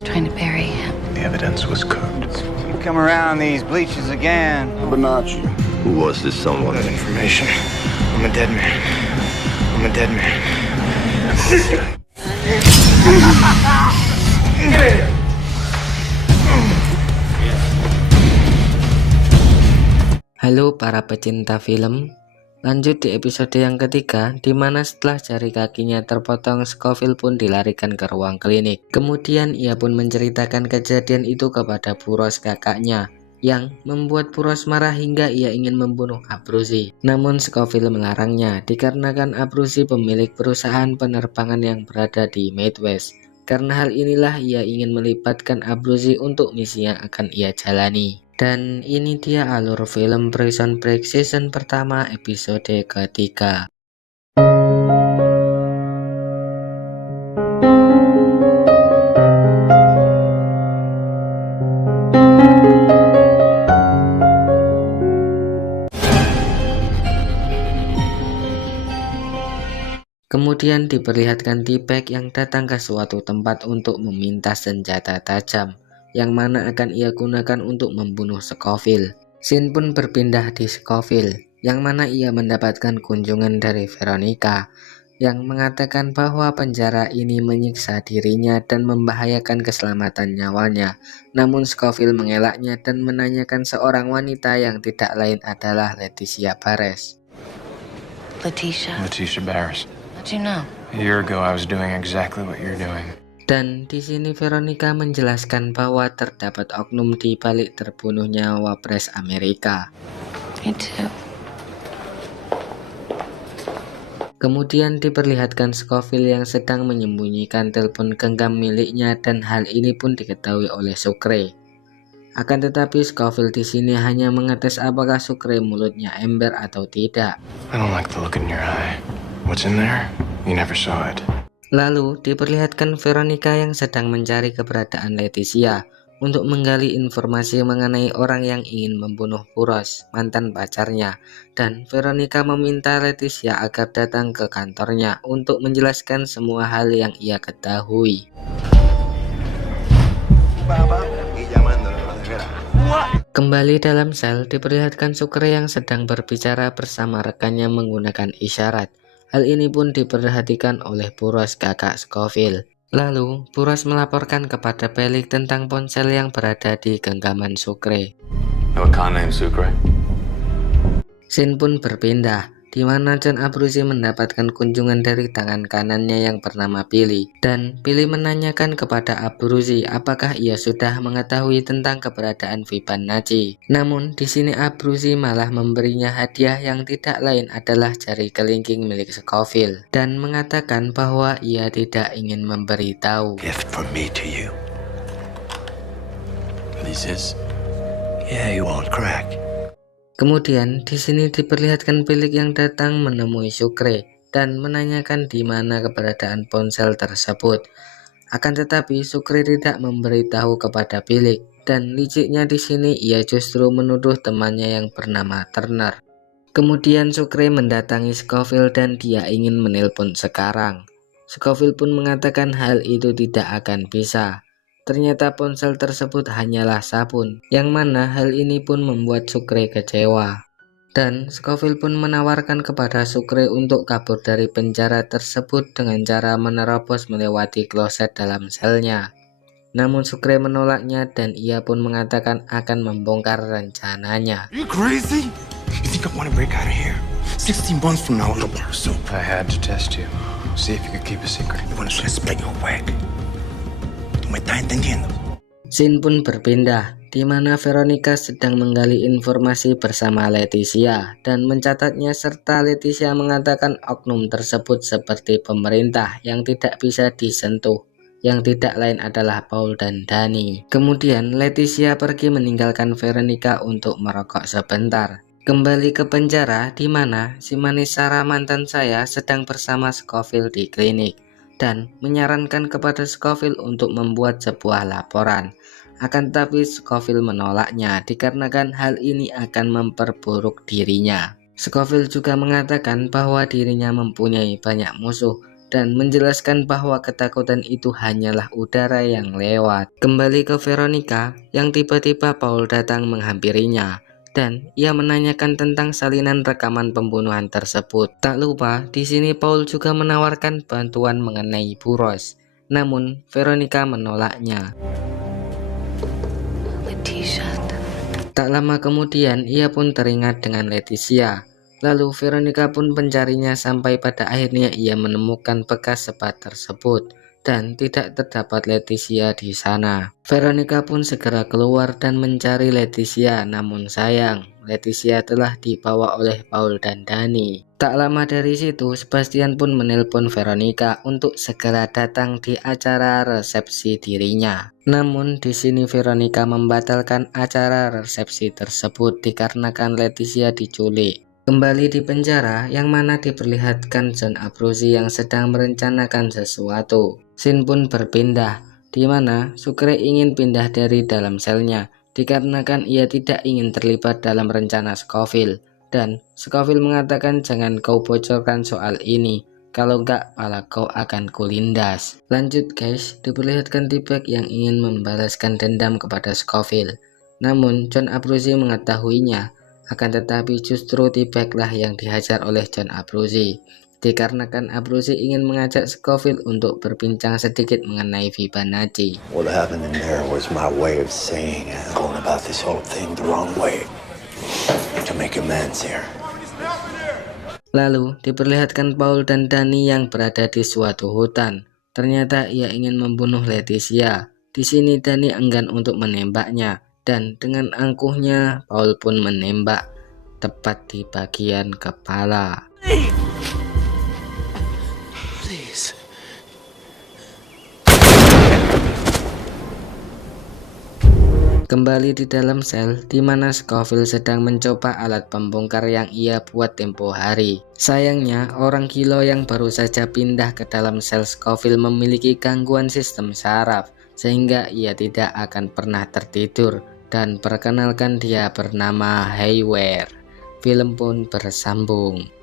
Trying to bury him. The evidence was cooked. You come around these bleachers again. Bonacci. Who was this someone? That information. I'm a dead man. I'm a dead man. Halo para pecinta film, lanjut di episode yang ketiga, di mana setelah jari kakinya terpotong, Scofield pun dilarikan ke ruang klinik. Kemudian ia pun menceritakan kejadian itu kepada Burroughs kakaknya, yang membuat Burroughs marah hingga ia ingin membunuh Abruzzi. Namun Scofield melarangnya, dikarenakan Abruzzi pemilik perusahaan penerbangan yang berada di Midwest. Karena hal inilah ia ingin melibatkan Abruzzi untuk misi yang akan ia jalani. Dan ini dia alur film Prison Break season pertama episode ketiga. Kemudian diperlihatkan T-Bag yang datang ke suatu tempat untuk meminta senjata tajam, yang mana akan ia gunakan untuk membunuh Scofield. Scene pun berpindah di Scofield, yang mana ia mendapatkan kunjungan dari Veronica, yang mengatakan bahwa penjara ini menyiksa dirinya dan membahayakan keselamatan nyawanya. Namun Scofield mengelaknya dan menanyakan seorang wanita yang tidak lain adalah Leticia Barres. Leticia. Barris. How'd you know? A year ago, I was doing exactly what you're doing. Dan di sini Veronica menjelaskan bahwa terdapat oknum di balik terbunuhnya Wapres Amerika. Me too. Kemudian diperlihatkan Scofield yang sedang menyembunyikan telepon genggam miliknya dan hal ini pun diketahui oleh Sucre. Akan tetapi Scofield di sini hanya mengetes apakah Sucre mulutnya ember atau tidak. I don't like the look in your eye. What's in there? You never saw it. Lalu diperlihatkan Veronica yang sedang mencari keberadaan Leticia untuk menggali informasi mengenai orang yang ingin membunuh Burroughs, mantan pacarnya, dan Veronica meminta Leticia agar datang ke kantornya untuk menjelaskan semua hal yang ia ketahui. Kembali dalam sel diperlihatkan Sucre yang sedang berbicara bersama rekannya menggunakan isyarat. Hal ini pun diperhatikan oleh Burroughs kakak Scofield. Lalu Burroughs melaporkan kepada Pelik tentang ponsel yang berada di genggaman Sucre. Sucre? Scene pun berpindah, di mana John Abruzzi mendapatkan kunjungan dari tangan kanannya yang bernama Billy, dan Billy menanyakan kepada Abruzzi apakah ia sudah mengetahui tentang keberadaan Fibonacci. Namun di sini Abruzzi malah memberinya hadiah yang tidak lain adalah jari kelingking milik Scofield, dan mengatakan bahwa ia tidak ingin memberitahu. Gift from me to you. This is... Yeah, you won't crack. Kemudian di sini diperlihatkan Pelik yang datang menemui Sucre dan menanyakan di mana keberadaan ponsel tersebut. Akan tetapi Sucre tidak memberitahu kepada Pelik, dan liciknya di sini ia justru menuduh temannya yang bernama Turner. Kemudian Sucre mendatangi Scofield dan dia ingin menelpon sekarang. Scofield pun mengatakan hal itu tidak akan bisa. Ternyata ponsel tersebut hanyalah sabun, yang mana hal ini pun membuat Sucre kecewa. Dan Scofield pun menawarkan kepada Sucre untuk kabur dari penjara tersebut dengan cara menerobos melewati kloset dalam selnya. Namun Sucre menolaknya dan ia pun mengatakan akan membongkar rencananya. You crazy? You think I want to break out of here? 16 months from now, no bar soap. I had to test you. See if you could keep a secret. You want to split your wig? ¿Me estás entendiendo? Scene pun berpindah, di mana Veronica sedang menggali informasi bersama Leticia dan mencatatnya, serta Leticia mengatakan oknum tersebut seperti pemerintah yang tidak bisa disentuh, yang tidak lain adalah Paul dan Danny. Kemudian Leticia pergi meninggalkan Veronica untuk merokok sebentar. Kembali ke penjara, di mana si manis Sarah mantan saya sedang bersama Scofield di klinik dan menyarankan kepada Scofield untuk membuat sebuah laporan. Akan tetapi Scofield menolaknya dikarenakan hal ini akan memperburuk dirinya. Scofield juga mengatakan bahwa dirinya mempunyai banyak musuh dan menjelaskan bahwa ketakutan itu hanyalah udara yang lewat. Kembali ke Veronica, yang tiba-tiba Paul datang menghampirinya dan ia menanyakan tentang salinan rekaman pembunuhan tersebut. Tak lupa, di sini Paul juga menawarkan bantuan mengenai Bu Rose. Namun, Veronica menolaknya. Letitia. Tak lama kemudian, ia pun teringat dengan Leticia. Lalu Veronica pun mencarinya sampai pada akhirnya ia menemukan bekas sebat tersebut dan tidak terdapat Leticia di sana. Veronica pun segera keluar dan mencari Leticia, namun sayang, Leticia telah dibawa oleh Paul dan Danny. Tak lama dari situ, Sebastian pun menelpon Veronica untuk segera datang di acara resepsi dirinya. Namun di sini Veronica membatalkan acara resepsi tersebut dikarenakan Leticia diculik. Kembali di penjara, yang mana diperlihatkan John Abruzzi yang sedang merencanakan sesuatu. Scene pun berpindah, di mana Sucre ingin pindah dari dalam selnya dikarenakan ia tidak ingin terlibat dalam rencana Scofield. Dan Scofield mengatakan jangan kau bocorkan soal ini, kalau enggak pala kau akan kulindas. Lanjut guys, diperlihatkan T-Bag yang ingin membalaskan dendam kepada Scofield. Namun John Abruzzi mengetahuinya, akan tetapi justru T-Bag lah yang dihajar oleh John Abruzzi. Dikarenakan Abruzzi ingin mengajak Scofield untuk berbincang sedikit mengenai Fibonacci. What happened in there was my way of saying going about this whole thing the wrong way to make amends here. Lalu diperlihatkan Paul dan Danny yang berada di suatu hutan. Ternyata ia ingin membunuh Leticia. Di sini Danny enggan untuk menembaknya dan dengan angkuhnya Paul pun menembak tepat di bagian kepala. Please. Kembali di dalam sel, di mana Scofield sedang mencoba alat pembongkar yang ia buat tempo hari. Sayangnya, orang gila yang baru saja pindah ke dalam sel Scofield memiliki gangguan sistem saraf, sehingga ia tidak akan pernah tertidur. Dan perkenalkan dia bernama Haywire. Film pun bersambung.